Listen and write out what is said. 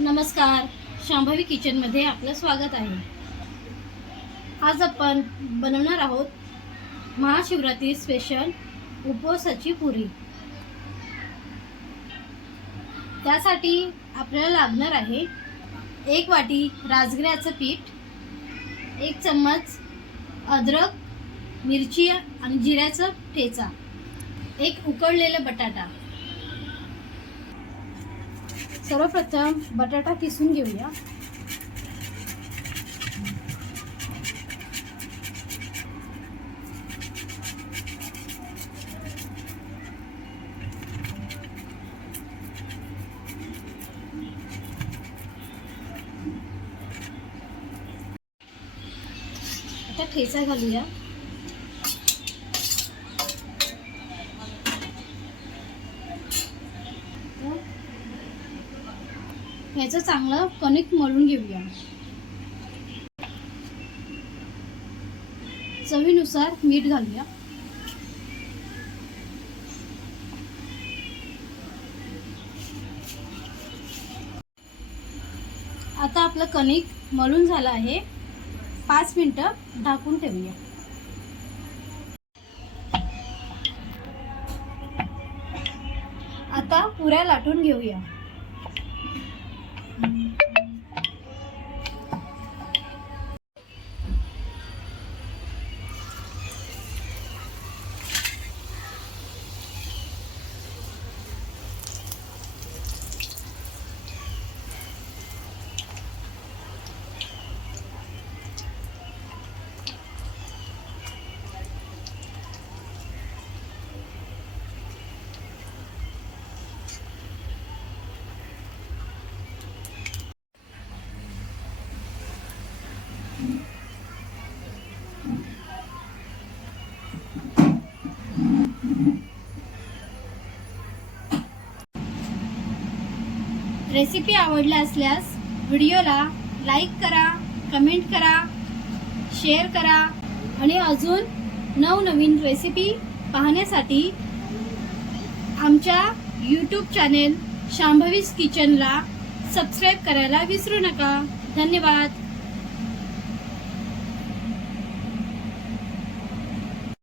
नमस्कार, शांभवी किचनमध्ये आपलं स्वागत आहे। आज आपण बनवणार आहोत महाशिवरात्री स्पेशल उपवासाची पुरी। त्यासाठी आपल्याला लागणार आहे 1 वाटी राजगिऱ्याचं पीठ, 1 चम्मच अद्रक, मिरची आणि जिऱ्याचा ठेचा, 1 उकडलेला बटाटा। सर्वप्रथम बटाटा किसून घेऊया। आता ठेचा घालूया। याचं चांगलं कणिक मळून घेऊया। चवीनुसार मीठ घालूया। आता आपलं कणिक मळून झालं आहे। 5 मिनिटं ढाकून ठेवूया। आता पुऱ्या लाटून घेऊया। रेसिपी आवडली असल्यास व्हिडिओला लाईक करा, कमेंट करा, शेअर करा आणि अजून नवनवीन रेसिपी पाहण्यासाठी आमच्या यूट्यूब चॅनेल शांभवीज किचनला सबस्क्राईब करायला विसरू नका। धन्यवाद।